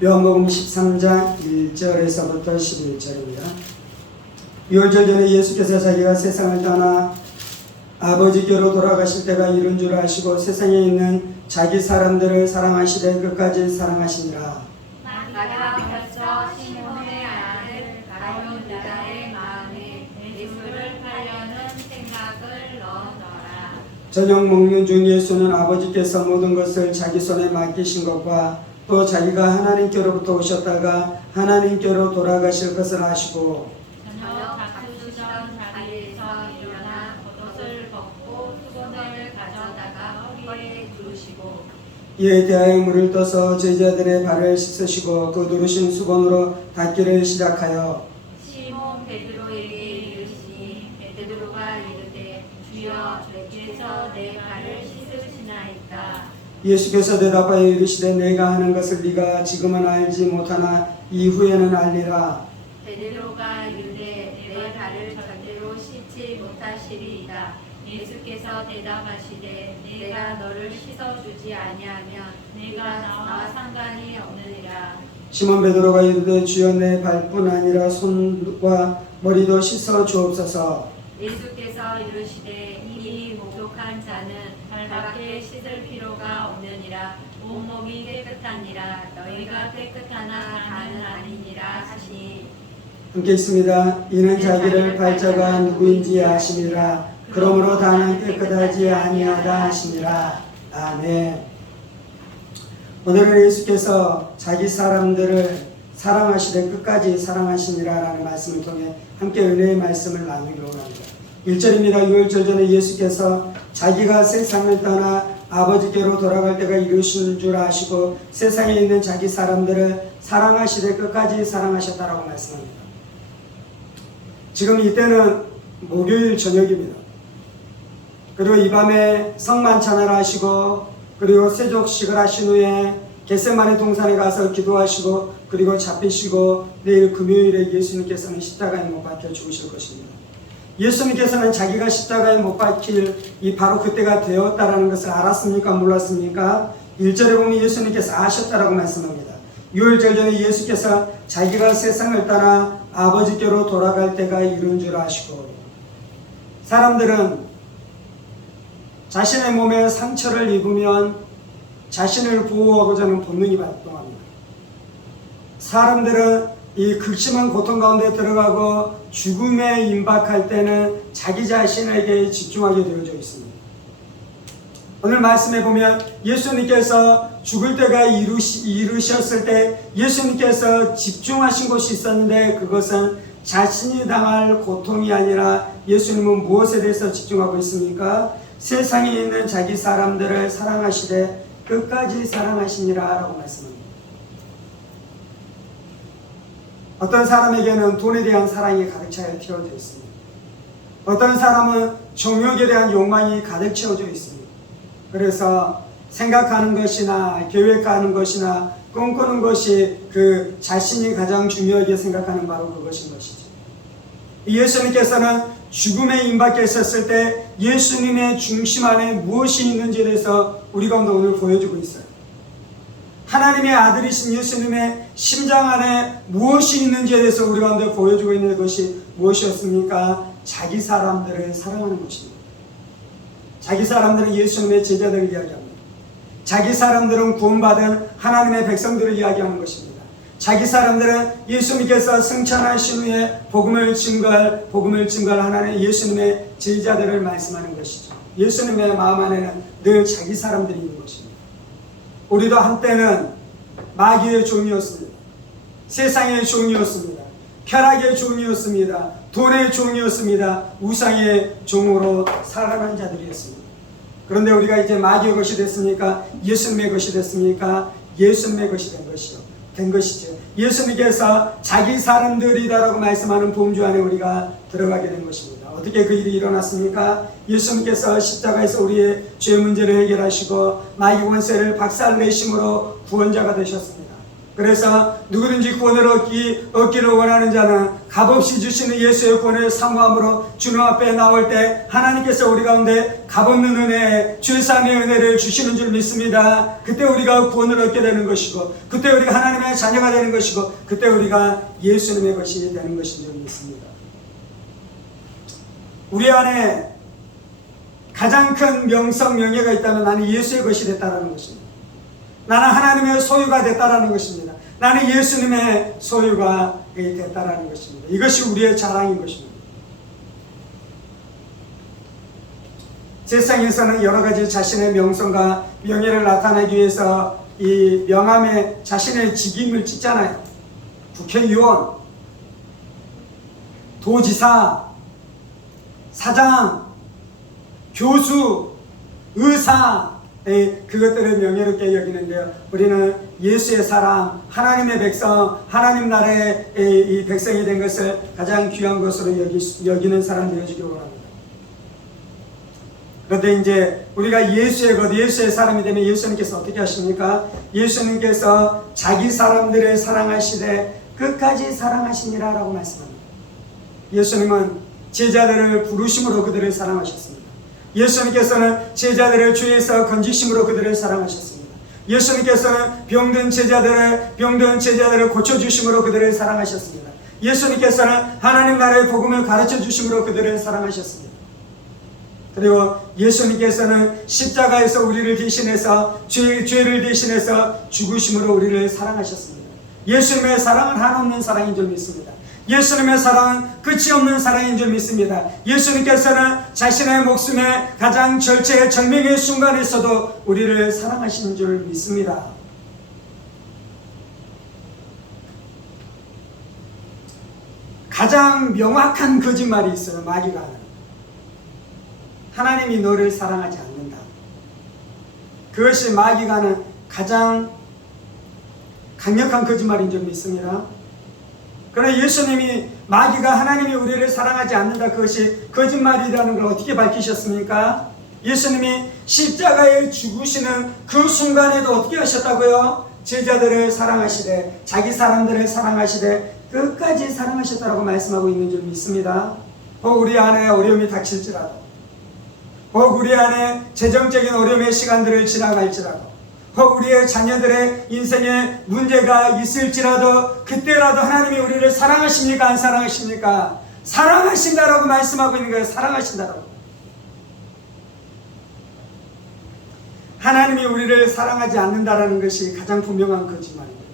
요한복음 13장 1절에서부터 11절입니다. 유월절 전에 예수께서 자기가 세상을 떠나 아버지께로 돌아가실 때가 이른 줄 아시고 세상에 있는 자기 사람들을 사랑하시되 끝까지 사랑하시니라. 마가 펼쳐 시몬의 아들 가룟 유다의 마음에 예수를 팔려는 생각을 넣어더라. 저녁 먹는 중 예수는 아버지께서 모든 것을 자기 손에 맡기신 것과 또 자기가 하나님께로부터 오셨다가 하나님께로 돌아가실 것을 아시고 저녁 잡수시던 자리에서 일어나 겉옷을 벗고 수건을 가져다가 허리에 두르시고 이에 대하여 물을 떠서 제자들의 발을 씻으시고 그 두르신 수건으로 닦기를 시작하여 시몬 베드로에게 이르시니 베드로가 이르되 주여 주께서 내 발을 씻으시나이까. 예수께서 대답하여 이르시되 내가 하는 것을 네가 지금은 알지 못하나 이후에는 알리라. 베드로가 이르되 내 발을 절대로 씻지 못하시리이다. 예수께서 대답하시되 내가 너를 씻어주지 아니하면 네가 나와 상관이 없느니라. 시몬 베드로가 이르되 주여 내 발뿐 아니라 손과 머리도 씻어 주옵소서. 예수께서 이르시되 이미 목욕한 자는 발밖에 씻을 필요가 없느니라. 온몸이 깨끗하니라. 너희가 깨끗하나 다는 아니니라 하시니. 함께 있습니다. 이는 자기를 발자가 누구인지 아심이라. 그러므로 다는 깨끗하지 아니하다 하시니라. 아멘. 오늘은 예수께서 자기 사람들을 사랑하시되 끝까지 사랑하시니라 라는 말씀을 통해 함께 은혜의 말씀을 나누기로 합니다. 1절입니다. 유월절 전에 예수께서 자기가 세상을 떠나 아버지께로 돌아갈 때가 이르신 줄 아시고 세상에 있는 자기 사람들을 사랑하시되 끝까지 사랑하셨다라고 말씀합니다. 지금 이때는 목요일 저녁입니다. 그리고 이 밤에 성만찬을 하시고 그리고 세족식을 하신 후에 겟세마네 동산에 가서 기도하시고 그리고 잡히시고 내일 금요일에 예수님께서는 십자가에 못 박혀 죽으실 것입니다. 예수님께서는 자기가 십자가에 못 박힐 바로 그때가 되었다라는 것을 알았습니까? 몰랐습니까? 1절에 보면 예수님께서 아셨다라고 말씀합니다. 유월절 전에 예수께서 자기가 세상을 떠나 아버지께로 돌아갈 때가 이른 줄 아시고 사람들은 자신의 몸에 상처를 입으면 자신을 보호하고자 하는 본능이 발동합니다. 사람들은 이 극심한 고통 가운데 들어가고 죽음에 임박할 때는 자기 자신에게 집중하게 되어져 있습니다. 오늘 말씀에 보면 예수님께서 죽을 때가 이르셨을 때 예수님께서 집중하신 곳이 있었는데 그것은 자신이 당할 고통이 아니라 예수님은 무엇에 대해서 집중하고 있습니까? 세상에 있는 자기 사람들을 사랑하시되 끝까지 사랑하시니라 라고 말씀합니다. 어떤 사람에게는 돈에 대한 사랑이 가득 차여 채워져 있습니다. 어떤 사람은 정욕에 대한 욕망이 가득 채워져 있습니다. 그래서 생각하는 것이나 계획하는 것이나 꿈꾸는 것이 그 자신이 가장 중요하게 생각하는 바로 그것인 것이죠. 예수님께서는 죽음에 임박했었을 때 예수님의 중심 안에 무엇이 있는지에 대해서 우리 가운데 오늘 보여주고 있어요. 하나님의 아들이신 예수님의 심장 안에 무엇이 있는지에 대해서 우리 가운데 보여주고 있는 것이 무엇이었습니까? 자기 사람들을 사랑하는 것입니다. 자기 사람들은 예수님의 제자들을 이야기합니다. 자기 사람들은 구원받은 하나님의 백성들을 이야기하는 것입니다. 자기 사람들은 예수님께서 승천하신 후에 복음을 증거할 하나님 예수님의 제자들을 말씀하는 것이죠. 예수님의 마음 안에는 늘 자기 사람들이 있는 것입니다. 우리도 한때는 마귀의 종이었습니다. 세상의 종이었습니다. 쾌락의 종이었습니다. 돈의 종이었습니다. 우상의 종으로 살아가는 자들이었습니다. 그런데 우리가 이제 마귀의 것이 됐습니까? 예수님의 것이 됐습니까? 예수님의 것이 된 것이죠. 예수님께서 자기 사람들이다라고 말씀하는 범주 안에 우리가 들어가게 된 것입니다. 어떻게 그 일이 일어났습니까? 예수님께서 십자가에서 우리의 죄 문제를 해결하시고 마귀 권세를 박살내심으로 구원자가 되셨습니다. 그래서 누구든지 구원을 얻기를 원하는 자는 값없이 주시는 예수의 구원을 사모함으로 주님 앞에 나올 때 하나님께서 우리 가운데 값없는 은혜, 죄사함의 은혜를 주시는 줄 믿습니다. 그때 우리가 구원을 얻게 되는 것이고, 그때 우리가 하나님의 자녀가 되는 것이고, 그때 우리가 예수님의 것이 되는 것인 줄 믿습니다. 우리 안에 가장 큰 명성, 명예가 있다면 나는 예수의 것이 됐다는 것입니다. 나는 하나님의 소유가 됐다라는 것입니다. 나는 예수님의 소유가 됐다라는 것입니다. 이것이 우리의 자랑인 것입니다. 세상에서는 여러 가지 자신의 명성과 명예를 나타내기 위해서 이 명함에 자신의 직임을 찍잖아요. 국회의원, 도지사, 사장, 교수, 의사, 그것들을 명예롭게 여기는데요. 우리는 예수의 사람, 하나님의 백성, 하나님 나라의 이 백성이 된 것을 가장 귀한 것으로 여기는 사람 되어주기를 원합니다. 그런데 이제 우리가 예수의 것, 예수의 사람이 되면 예수님께서 어떻게 하십니까? 예수님께서 자기 사람들을 사랑하시되 끝까지 사랑하시니라 라고 말씀합니다. 예수님은 제자들을 부르심으로 그들을 사랑하셨습니다. 예수님께서는 제자들을 죄에서 건지심으로 그들을 사랑하셨습니다. 예수님께서는 병든 제자들을 고쳐주심으로 그들을 사랑하셨습니다. 예수님께서는 하나님 나라의 복음을 가르쳐 주심으로 그들을 사랑하셨습니다. 그리고 예수님께서는 십자가에서 우리를 대신해서 죄를 대신해서 죽으심으로 우리를 사랑하셨습니다. 예수님의 사랑은 한없는 사랑인 줄 믿습니다. 예수님의 사랑은 끝이 없는 사랑인 줄 믿습니다. 예수님께서는 자신의 목숨의 가장 절명의 순간에서도 우리를 사랑하신 줄 믿습니다. 가장 명확한 거짓말이 있어요. 마귀가 하는. 하나님이 너를 사랑하지 않는다. 그것이 마귀가 하는 가장 강력한 거짓말인 줄 믿습니다. 그러나 예수님이 마귀가 하나님이 우리를 사랑하지 않는다, 그것이 거짓말이라는 걸 어떻게 밝히셨습니까? 예수님이 십자가에 죽으시는 그 순간에도 어떻게 하셨다고요? 제자들을 사랑하시되, 자기 사람들을 사랑하시되 끝까지 사랑하셨다라고 말씀하고 있는 줄 믿습니다. 우리 안에 어려움이 닥칠지라도, 우리 안에 재정적인 어려움의 시간들을 지나갈지라도, 우리의 자녀들의 인생에 문제가 있을지라도 그때라도 하나님이 우리를 사랑하십니까? 안 사랑하십니까? 사랑하신다라고 말씀하고 있는 거예요. 사랑하신다라고. 하나님이 우리를 사랑하지 않는다라는 것이 가장 분명한 거짓말입니다.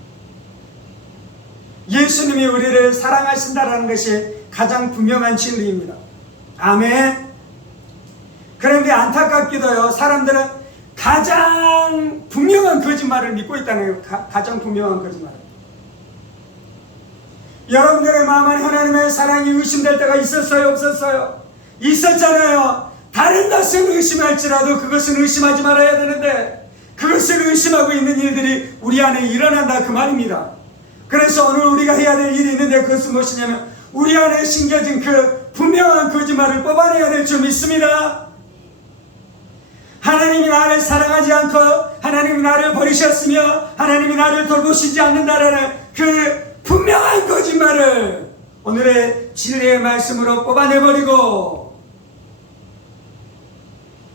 예수님이 우리를 사랑하신다라는 것이 가장 분명한 진리입니다. 아멘. 그런데 안타깝게도요, 사람들은 가장 분명한 거짓말을 믿고 있다는 거예요. 가장 분명한 거짓말. 여러분들의 마음 안에 하나님의 사랑이 의심될 때가 있었어요? 없었어요? 있었잖아요. 다른 것은 의심할지라도 그것은 의심하지 말아야 되는데 그것을 의심하고 있는 일들이 우리 안에 일어난다, 그 말입니다. 그래서 오늘 우리가 해야 될 일이 있는데 그것은 무엇이냐면 우리 안에 심겨진 그 분명한 거짓말을 뽑아내야 될 줄 믿습니다. 하나님이 나를 사랑하지 않고 하나님이 나를 버리셨으며 하나님이 나를 돌보시지 않는다라는 그 분명한 거짓말을 오늘의 진리의 말씀으로 뽑아내버리고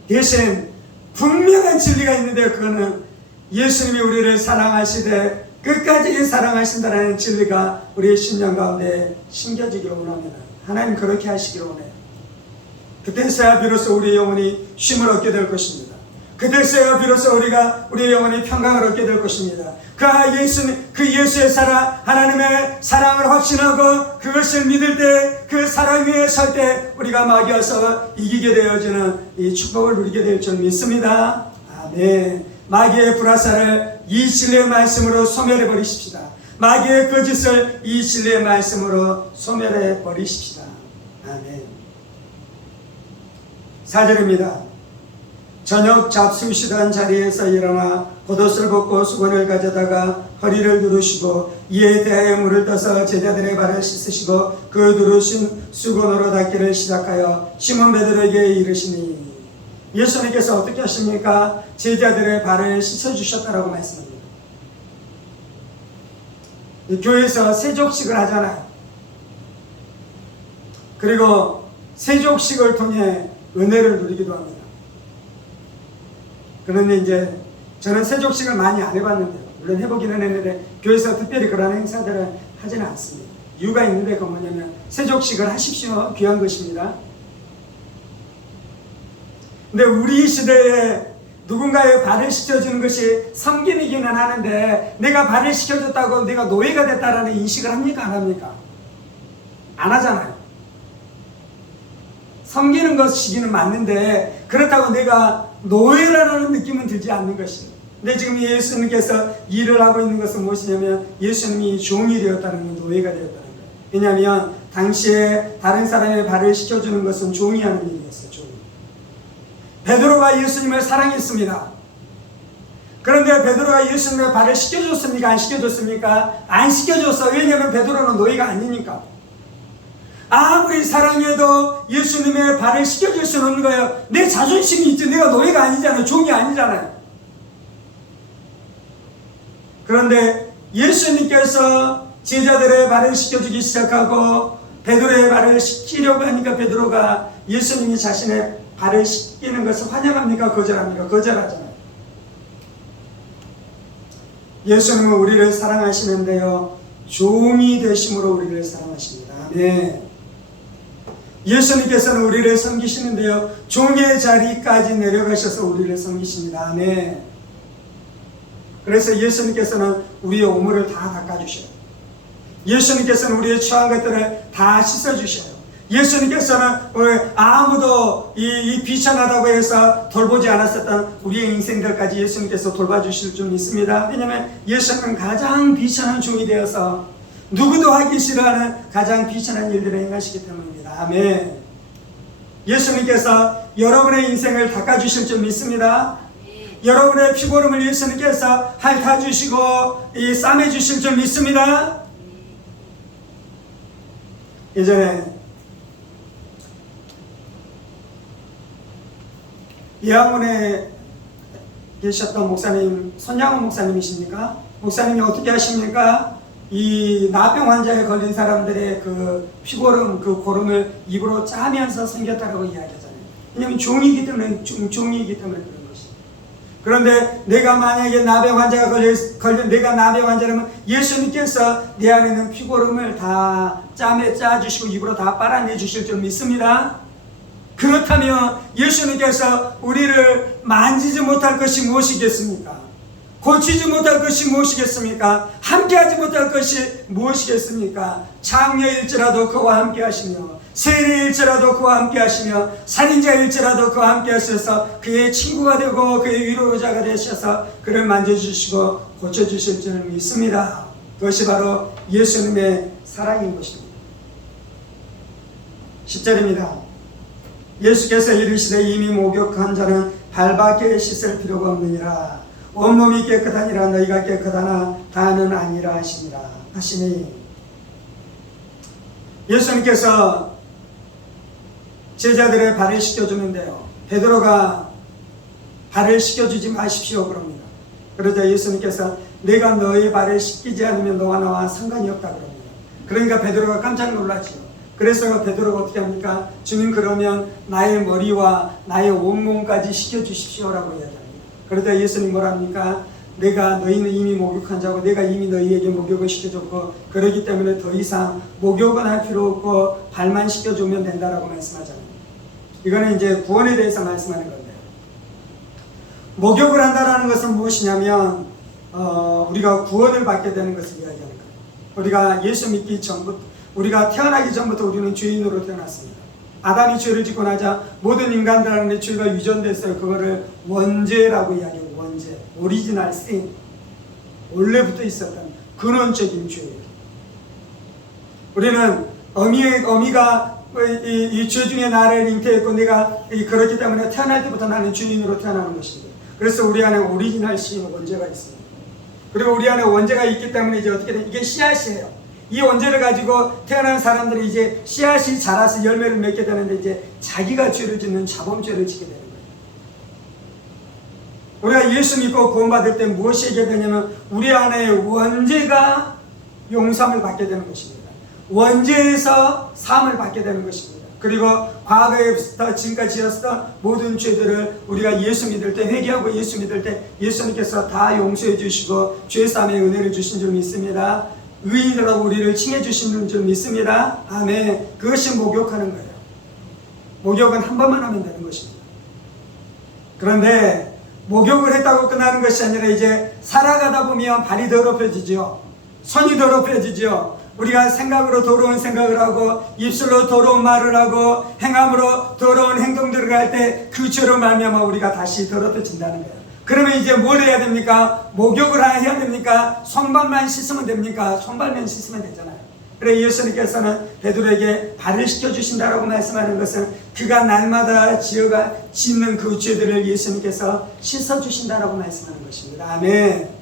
대신 분명한 진리가 있는데 그거는 예수님이 우리를 사랑하시되 끝까지 사랑하신다는 진리가 우리의 심령 가운데 심겨지기를 원합니다. 하나님 그렇게 하시기를 원해요. 그때서야 비로소 우리의 영혼이 쉼을 얻게 될 것입니다. 그때서야 비로소 우리의 영혼이 평강을 얻게 될 것입니다. 그 예수의 사랑, 하나님의 사랑을 확신하고 그것을 믿을 때, 그 사랑 위에 설 때 우리가 마귀와서 이기게 되어지는 이 축복을 누리게 될 줄 믿습니다. 아멘. 마귀의 불화살을 이 진리의 말씀으로 소멸해 버리십시다. 마귀의 거짓을 이 진리의 말씀으로 소멸해 버리십시다. 아멘. 4절입니다. 저녁 잡수시던 자리에서 일어나 겉옷을 벗고 수건을 가져다가 허리를 두르시고 이에 대하여 물을 떠서 제자들의 발을 씻으시고 그 두르신 수건으로 닦기를 시작하여 시몬 베드로에게 이르시니 예수님께서 어떻게 하십니까? 제자들의 발을 씻어주셨다라고 말씀합니다. 교회에서 세족식을 하잖아요. 그리고 세족식을 통해 은혜를 누리기도 합니다. 그런데 이제 저는 세족식을 많이 안 해봤는데요. 물론 해보기는 했는데 교회에서 특별히 그런 행사들을 하지는 않습니다. 이유가 있는데 그건 뭐냐면 세족식을 하십시오. 귀한 것입니다. 근데 우리 시대에 누군가의 발을 씻겨주는 것이 섬김이기는 하는데 내가 발을 씻겨줬다고 내가 노예가 됐다라는 인식을 합니까? 안 합니까? 안 하잖아요. 섬기는 것이기는 맞는데 그렇다고 내가 노예라는 느낌은 들지 않는 것이에요. 근데 지금 예수님께서 일을 하고 있는 것은 무엇이냐면 예수님이 종이 되었다는 건 노예가 되었다는 거예요. 왜냐하면 당시에 다른 사람의 발을 씻겨주는 것은 종이 하는 일이었어요. 종이. 베드로가 예수님을 사랑했습니다. 그런데 베드로가 예수님의 발을 씻겨줬습니까? 안 씻겨줬습니까? 안 씻겨줬어. 왜냐하면 베드로는 노예가 아니니까. 아무리 사랑해도 예수님의 발을 씻겨줄 수는 없는 거예요. 내 자존심이 있지. 내가 노예가 아니잖아요. 종이 아니잖아요. 그런데 예수님께서 제자들의 발을 씻겨주기 시작하고 베드로의 발을 씻기려고 하니까 베드로가 예수님이 자신의 발을 씻기는 것을 환영합니까? 거절합니까? 거절하잖아요. 예수님은 우리를 사랑하시는데요, 종이 되심으로 우리를 사랑하십니다. 아멘. 예수님께서는 우리를 섬기시는데요, 종의 자리까지 내려가셔서 우리를 섬기십니다. 아멘. 그래서 예수님께서는 우리의 오물을 다 닦아주셔요. 예수님께서는 우리의 처한 것들을 다 씻어주셔요. 예수님께서는 아무도 이 비천하다고 해서 돌보지 않았었던 우리의 인생들까지 예수님께서 돌봐주실 줄 믿습니다. 왜냐하면 예수님은 가장 비천한 종이 되어서 누구도 하기 싫어하는 가장 비천한 일들을 행하시기 때문입니다. 아멘. 예수님께서 여러분의 인생을 닦아주실 줄 믿습니다. 여러분의 피고름을 예수님께서 핥아주시고 싸매주실 줄 믿습니다. 예전에 예양원에 계셨던 목사님, 손양원 목사님이십니까? 목사님이 어떻게 하십니까? 이 나병 환자에 걸린 사람들의 그 피고름, 그 고름을 입으로 짜면서 섬겼다라고 이야기하잖아요. 왜냐하면 종이기 때문에, 종이기 때문에 그런 것이죠. 그런데 내가 만약에 나병 환자가 내가 나병 환자라면 예수님께서 내 안에 있는 피고름을 다 짜주시고 입으로 다 빨아내 주실 줄 믿습니다. 그렇다면 예수님께서 우리를 만지지 못할 것이 무엇이겠습니까? 고치지 못할 것이 무엇이겠습니까? 함께하지 못할 것이 무엇이겠습니까? 장녀일지라도 그와 함께 하시며, 세리일지라도 그와 함께 하시며, 살인자일지라도 그와 함께 하셔서 그의 친구가 되고 그의 위로자가 되셔서 그를 만져주시고 고쳐주실 줄 믿습니다. 그것이 바로 예수님의 사랑인 것입니다. 10절입니다. 예수께서 이르시되 이미 목욕한 자는 발밖에 씻을 필요가 없느니라. 온몸이 깨끗하니라. 너희가 깨끗하나 다는 아니라 하시니 예수님께서 제자들의 발을 씻겨주는데요, 베드로가 발을 씻겨주지 마십시오 그럽니다. 그러자 예수님께서 내가 너의 발을 씻기지 않으면 너와 나와 상관이 없다 그럽니다. 그러니까 베드로가 깜짝 놀라지요. 그래서 베드로가 어떻게 합니까? 주님, 그러면 나의 머리와 나의 온몸까지 씻겨주십시오라고 이야기합니다. 그러다 예수님 뭐라 합니까? 너희는 이미 목욕한 자고 내가 이미 너희에게 목욕을 시켜줬고 그러기 때문에 더 이상 목욕은 할 필요 없고 발만 씻겨주면 된다라고 말씀하잖아요. 이거는 이제 구원에 대해서 말씀하는 건데요. 목욕을 한다라는 것은 무엇이냐면 우리가 구원을 받게 되는 것을 이야기하는 거예요. 우리가 예수 믿기 전부터, 우리가 태어나기 전부터 우리는 죄인으로 태어났습니다. 아담이 죄를 짓고 나자 모든 인간들한테 죄가 유전됐어요. 그거를 원죄라고 이야기해요. 원죄, 오리지널 신, 원래부터 있었던 근원적인 죄예요. 우리는 어미가 이 죄 중에 나를 잉태했고 내가 그렇기 때문에 태어날 때부터 나는 죄인으로 태어나는 것입니다. 그래서 우리 안에 오리지널 신, 원죄가 있습니다. 그리고 우리 안에 원죄가 있기 때문에 이제 어떻게 돼? 이게 씨앗이에요. 이 원죄를 가지고 태어난 사람들이 이제 씨앗이 자라서 열매를 맺게 되는데 이제 자기가 죄를 짓는 자범죄를 짓게 되는 거예요. 우리가 예수 믿고 구원받을 때 무엇이 있게 되냐면 우리 안에 원죄가 용서함을 받게 되는 것입니다. 원죄에서 사함을 받게 되는 것입니다. 그리고 과거에부터 지금까지 지었던 모든 죄들을 우리가 예수 믿을 때, 회개하고 예수 믿을 때 예수님께서 다 용서해 주시고 죄사함의 은혜를 주신 줄 믿습니다. 의인으로 우리를 칭해 주시는 줄 믿습니다. 아멘. 그것이 목욕하는 거예요. 목욕은 한 번만 하면 되는 것입니다. 그런데 목욕을 했다고 끝나는 것이 아니라 이제 살아가다 보면 발이 더럽혀지죠. 손이 더럽혀지죠. 우리가 생각으로 더러운 생각을 하고 입술로 더러운 말을 하고 행함으로 더러운 행동들을 할 때 그 죄로 말미암아 우리가 다시 더럽혀진다는 거예요. 그러면 이제 뭘 해야 됩니까? 목욕을 해야 됩니까? 손발만 씻으면 됩니까? 손발만 씻으면 되잖아요. 그래 예수님께서는 베드로에게 발을 씻겨주신다라고 말씀하는 것은 그가 날마다 짓는 그 죄들을 예수님께서 씻어주신다라고 말씀하는 것입니다. 아멘.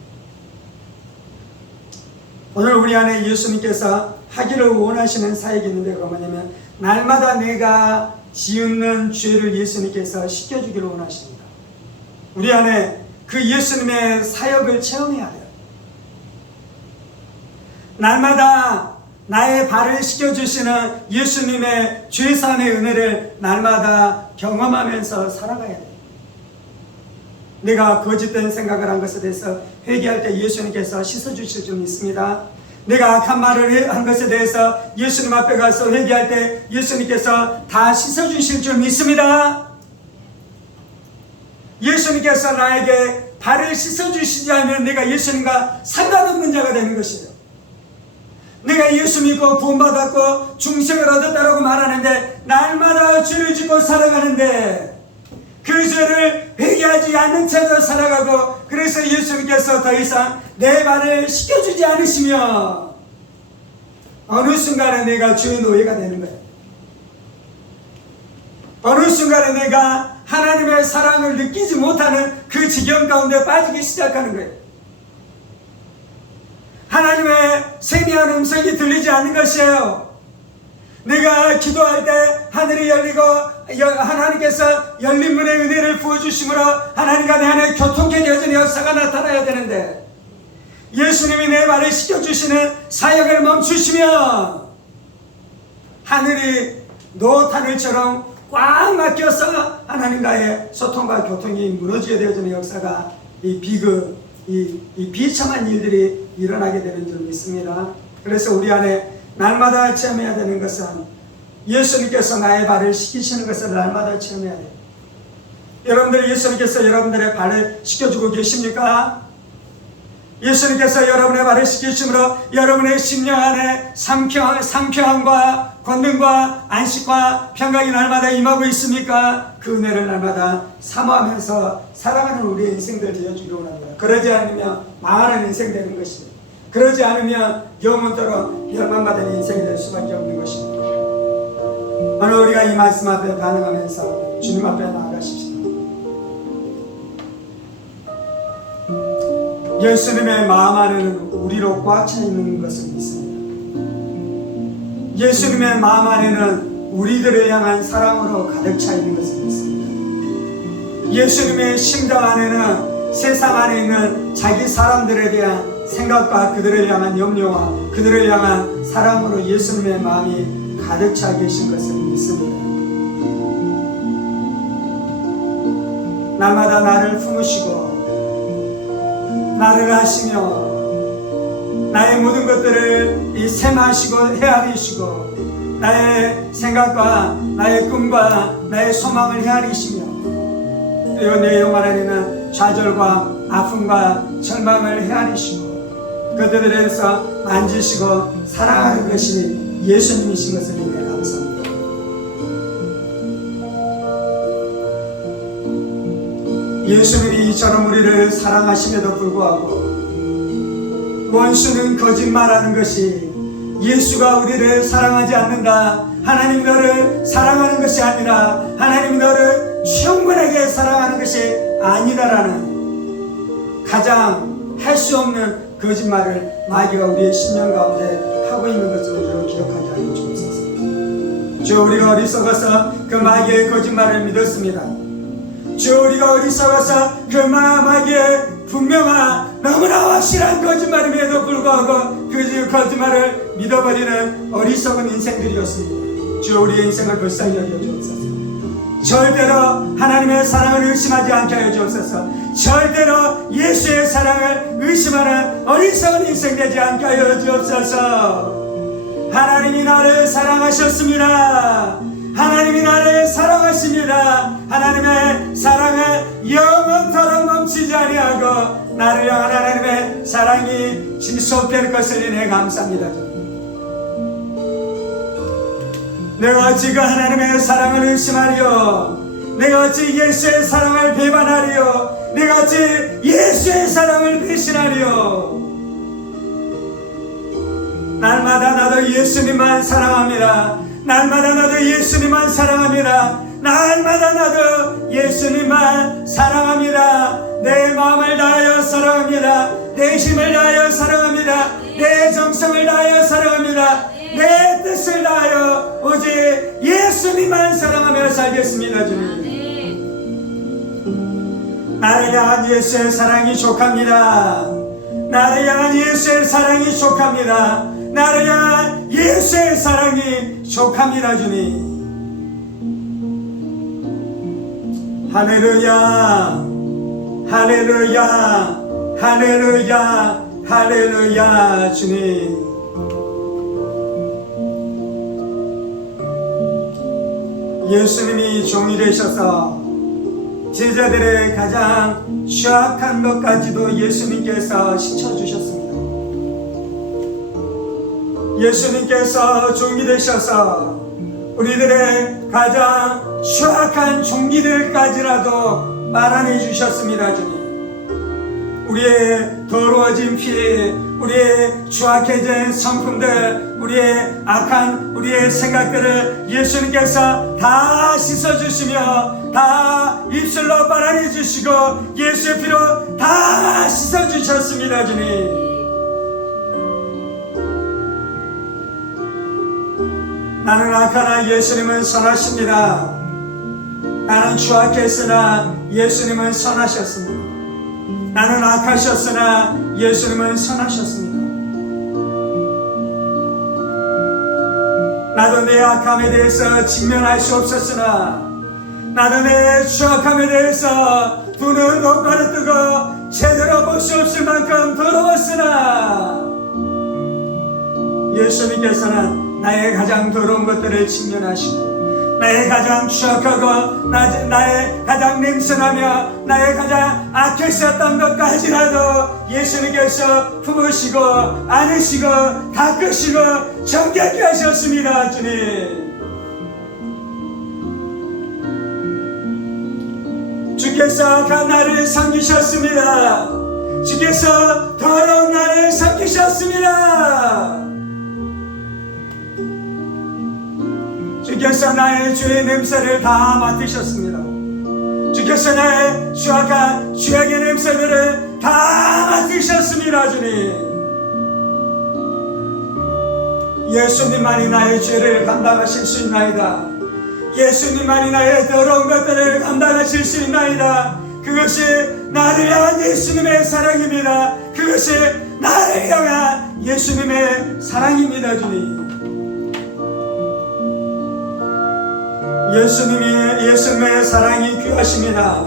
오늘 우리 안에 예수님께서 하기를 원하시는 사역이 있는데 그건 뭐냐면 날마다 내가 지은 죄를 예수님께서 씻겨주기를 원하십니다. 우리 안에 그 예수님의 사역을 체험해야 돼요. 날마다 나의 발을 씻겨주시는 예수님의 죄사함의 은혜를 날마다 경험하면서 살아가야 돼요. 내가 거짓된 생각을 한 것에 대해서 회개할 때 예수님께서 씻어주실 줄 믿습니다. 내가 악한 말을 한 것에 대해서 예수님 앞에 가서 회개할 때 예수님께서 다 씻어주실 줄 믿습니다. 예수님께서 나에게 발을 씻어주시지 않으면 내가 예수님과 상관없는 자가 되는 것이에요. 내가 예수 믿고 구원받았고 중생을 얻었다라고 말하는데 날마다 죄를 짓고 살아가는데 그 죄를 회개하지 않는 채로 살아가고 그래서 예수님께서 더 이상 내 발을 씻겨주지 않으시며 어느 순간에 내가 죄의 노예가 되는 거예요. 어느 순간에 내가 하나님의 사랑을 느끼지 못하는 그 지경 가운데 빠지기 시작하는 거예요. 하나님의 세미한 음성이 들리지 않는 것이에요. 내가 기도할 때 하늘이 열리고 하나님께서 열린 문의 은혜를 부어주심으로 하나님과 내 안에 교통케 되어지는 역사가 나타나야 되는데 예수님이 내 발을 씻겨주시는 사역을 멈추시면 하늘이 노하늘처럼 꽉 막혀서 하나님과의 소통과 교통이 무너지게 되어지는 역사가 이 비참한 일들이 일어나게 되는 줄 믿습니다. 그래서 우리 안에 날마다 체험해야 되는 것은 예수님께서 나의 발을 씻기시는 것을 날마다 체험해야 돼요. 여러분들 예수님께서 여러분들의 발을 씻겨주고 계십니까? 예수님께서 여러분의 발을 씻기심으로 여러분의 심령 안에 상쾌함과 권능과 안식과 평강이 날마다 임하고 있습니까? 그 은혜를 날마다 사모하면서 살아가는 우리의 인생들 되어주기를 원합니다. 그러지 않으면 망하는 인생 되는 것입니다. 그러지 않으면 영원토록 멸망받은 인생이 될 수밖에 없는 것입니다. 오늘 우리가 이 말씀 앞에 반응하면서 주님 앞에 나아가십시다. 예수님의 마음 안에는 우리로 꽉 차 있는 것을 믿습니다. 예수님의 마음 안에는 우리들을 향한 사랑으로 가득 차 있는 것을 믿습니다. 예수님의 심장 안에는 세상 안에 있는 자기 사람들에 대한 생각과 그들을 향한 염려와 그들을 향한 사랑으로 예수님의 마음이 가득 차 계신 것을 믿습니다. 날마다 나를 품으시고 나를 아시며 나의 모든 것들을 셈하시고 헤아리시고 나의 생각과 나의 꿈과 나의 소망을 헤아리시며 그리고 내 영혼 안에는 좌절과 아픔과 절망을 헤아리시고 그들에 대해서 만지시고 사랑하는 것이 예수님이신 것을 믿네 감사합니다. 예수님이 이처럼 우리를 사랑하심에도 불구하고 원수는 거짓말하는 것이 예수가 우리를 사랑하지 않는다. 하나님 너를 사랑하는 것이 아니라 하나님 너를 충분하게 사랑하는 것이 아니다라는 가장 할 수 없는 거짓말을 마귀가 우리의 심령 가운데 하고 있는 것을 우리로 기억하게 하여 주옵소서. 주 우리가 어리석어서 그 마귀의 거짓말을 믿었습니다. 주 우리가 어리석어서 그 마귀의 분명한 너무나 확실한 거짓말임에도 불구하고 그 거짓말을 믿어버리는 어리석은 인생들이었습니다. 주여 우리의 인생을 불쌍히 여겨 주옵소서. 절대로 하나님의 사랑을 의심하지 않게 하여 주옵소서. 절대로 예수의 사랑을 의심하는 어리석은 인생 되지 않게 하여 주옵소서. 하나님이 나를 사랑하셨습니다. 하나님이 나를 사랑하십니다. 하나님의 사랑은 영원토록 멈추지 아니하고 나를 향한 하나님의 사랑이 지속될 것을 인해 감사합니다. 내가 어찌 하나님의 사랑을 의심하리요? 내가 어찌 예수의 사랑을 배반하리요? 내가 어찌 예수의 사랑을 배신하리요? 날마다 나도 예수님만 사랑합니다. 날마다 나도 예수님만 사랑합니다. 날마다 나도 예수님만 사랑합니다. 내 마음을 다하여 사랑합니다. 내 힘을 다하여 사랑합니다. 내 정성을 다하여 사랑합니다. 내 뜻을 다하여 오직 예수님만 사랑하며 살겠습니다. 주님, 나를 향한 예수의 사랑이 족합니다. 나를 향한 예수의 사랑이 족합니다. 나를 향한 예수의 사랑이 족합니다. 주님, 할렐루야, 할렐루야, 할렐루야, 할렐루야. 주님, 예수님이 종이 되셔서 제자들의 가장 취약한 것까지도 예수님께서 시켜주셨습니다. 예수님께서 종이 되셔서 우리들의 가장 취약한 종기들까지라도 말아내 주셨습니다. 주님, 우리의 더러워진 피, 우리의 추악해진 성품들, 우리의 악한 우리의 생각들을 예수님께서 다 씻어주시며 다 입술로 빨아내 주시고 예수의 피로 다 씻어주셨습니다. 주님, 나는 악하나 예수님은 선하십니다. 나는 추악했으나 예수님은 선하셨습니다. 나는 악하셨으나 예수님은 선하셨습니다. 나도 내 악함에 대해서 직면할 수 없었으나, 나도 내 추악함에 대해서 두 눈 똑바로 뜨고 제대로 볼 수 없을 만큼 더러웠으나 예수님께서는 나의 가장 더러운 것들을 직면하시고 나의 가장 추악하고 나의 가장 냄새나며 나의 가장 악했었던 것까지라도 예수님께서 품으시고 안으시고 닦으시고 정결케 하셨습니다. 주님, 주께서 악한 나를 삼키셨습니다. 주께서 더러운 나를 삼키셨습니다. 주께서 나의 죄의 냄새를 다 맡으셨습니다. 주께서 나의 추악한 죄악의 냄새들을 다 맡으셨습니다. 주님, 예수님만이 나의 죄를 감당하실 수 있나이다. 예수님만이 나의 더러운 것들을 감당하실 수 있나이다. 그것이 나를 향한 예수님의 사랑입니다. 그것이 나를 향한 예수님의 사랑입니다. 주님, 예수님의 사랑이 귀하십니다.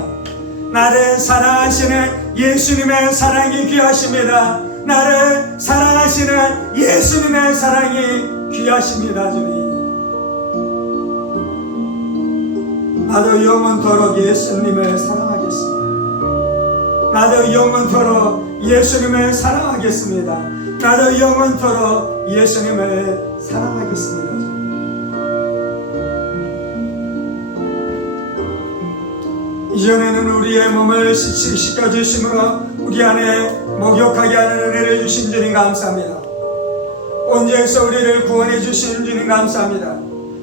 나를 사랑하시는 예수님의 사랑이 귀하십니다. 나를 사랑하시는 예수님의 사랑이 귀하십니다. 주님, 나도 영원토록 예수님을 사랑하겠습니다. 나도 영원토록 예수님을 사랑하겠습니다. 나도 영원토록 예수님을 사랑하겠습니다. 이전에는 우리의 몸을 씻겨주심으로 우리 안에 목욕하게 하는 은혜를 주신 주님 감사합니다. 온 죄에서 우리를 구원해 주신 주님 감사합니다.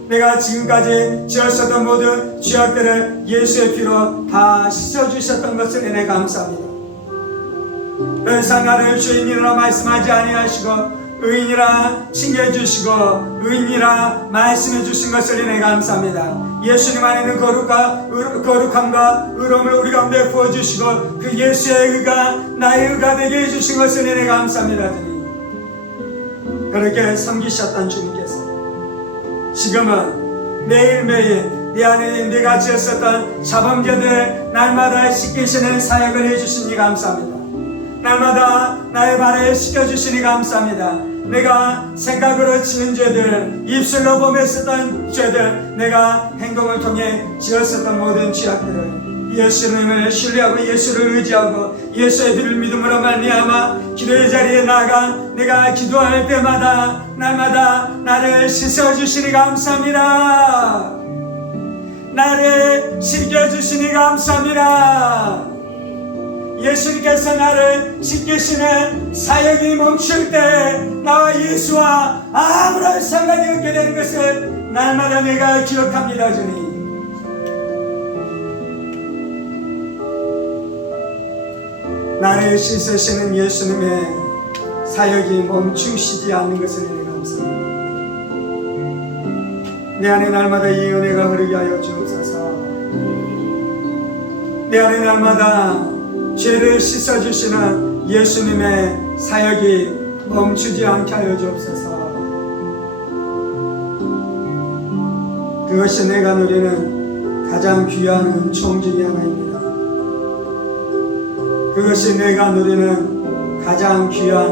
내가 지금까지 지었었던 모든 죄악들을 예수의 피로 다 씻어주셨던 것을 인해 감사합니다. 더 이상 나를 죄인이라 말씀하지 아니하시고 의인이라 칭해 주시고 의인이라 말씀해 주신 것을 인해 감사합니다. 예수님 안에는 거룩함과 의로움을 우리 가운데 부어주시고 그 예수의 의가 나의 의가 되게 해주신 것을 인해 감사합니다. 주님, 그렇게 섬기셨던 주님께서 지금은 매일매일 내 안에 내가 지었었던 자범죄들 날마다 씻기시는 사역을 해주시니 감사합니다. 날마다 나의 발에 씻겨주시니 감사합니다. 내가 생각으로 지은 죄들, 입술로 범했었던 죄들, 내가 행동을 통해 지었었던 모든 죄악들을 예수님을 신뢰하고 예수를 의지하고 예수의 피를 믿음으로 말미암아 기도의 자리에 나가 내가 기도할 때마다 날마다 나를 씻어주시니 감사합니다. 나를 씻겨주시니 감사합니다. 예수님께서 나를 씻기시는 사역이 멈출 때 나와 예수와 아무런 상관이 없게 되는 것을 날마다 내가 기억합니다. 주님, 나를 씻으시는 예수님의 사역이 멈추시지 않는 것을 내가 감사합니다. 내 안에 날마다 이 은혜가 흐르게 하여 주옵소서. 내 안에 날마다 죄를 씻어주시는 예수님의 사역이 멈추지 않게 하여 주옵소서. 그것이 내가 누리는 가장 귀한 은총 중에 하나입니다. 그것이 내가 누리는 가장 귀한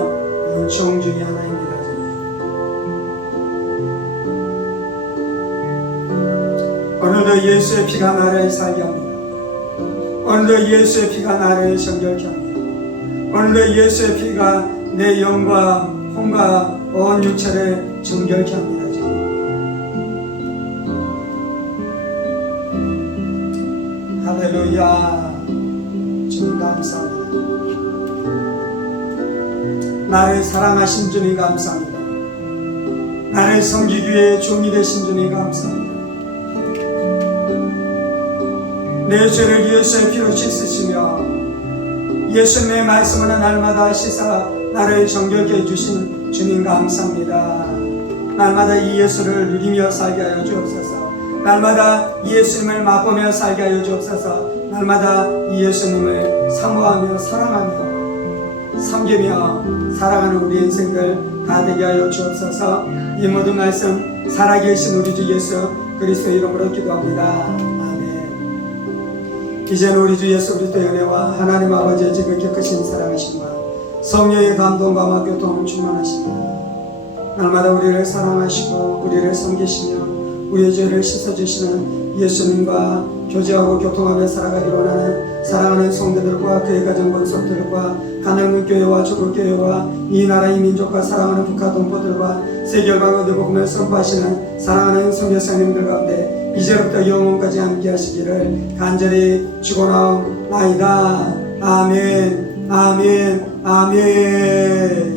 은총 중에 하나입니다. 오늘도 예수의 피가 나를 살게 합니다. 오늘도 예수의 피가 나를 정결케 합니다. 오늘도 예수의 피가 내 영과 혼과 온 육체를 정결케 합니다. 할렐루야. 주님 감사합니다. 나를 사랑하신 주님 감사합니다. 나를 섬기기 위해 종이 되신 주님 감사합니다. 내 죄를 예수의 피로 씻으시며 예수님의 말씀으로 날마다 씻어 나를 정결케 해주신 주님 감사합니다. 날마다 이 예수를 누리며 살게 하여 주옵소서. 날마다 이 예수님을 맛보며 살게 하여 주옵소서. 날마다 이 예수님을 사모하며 사랑하며 섬기며 살아가는 우리 인생들 다 되게 하여 주옵소서. 이 모든 말씀 살아계신 우리 주 예수 그리스도 이름으로 기도합니다. 이제는 우리 주 예수 그리스도의 은혜와 하나님 아버지의 지극히 크신 사랑하심과 성령의 감동과 교통을 충만하시며 날마다 우리를 사랑하시고 우리를 섬기시며 우리의 죄를 씻어주시는 예수님과 교제하고 교통하며 살아가기를 원하는 사랑하는 성도들과 그의 가정 권속들과 하늘문 교회와 조국 교회와 이 나라의 민족과 사랑하는 북한 동포들과 세계열방의 복음을 선포하시는 사랑하는 선교사님들 가운데 이제부터 영원까지 함께 하시기를 간절히 축원하옵나이다. 아멘, 아멘, 아멘.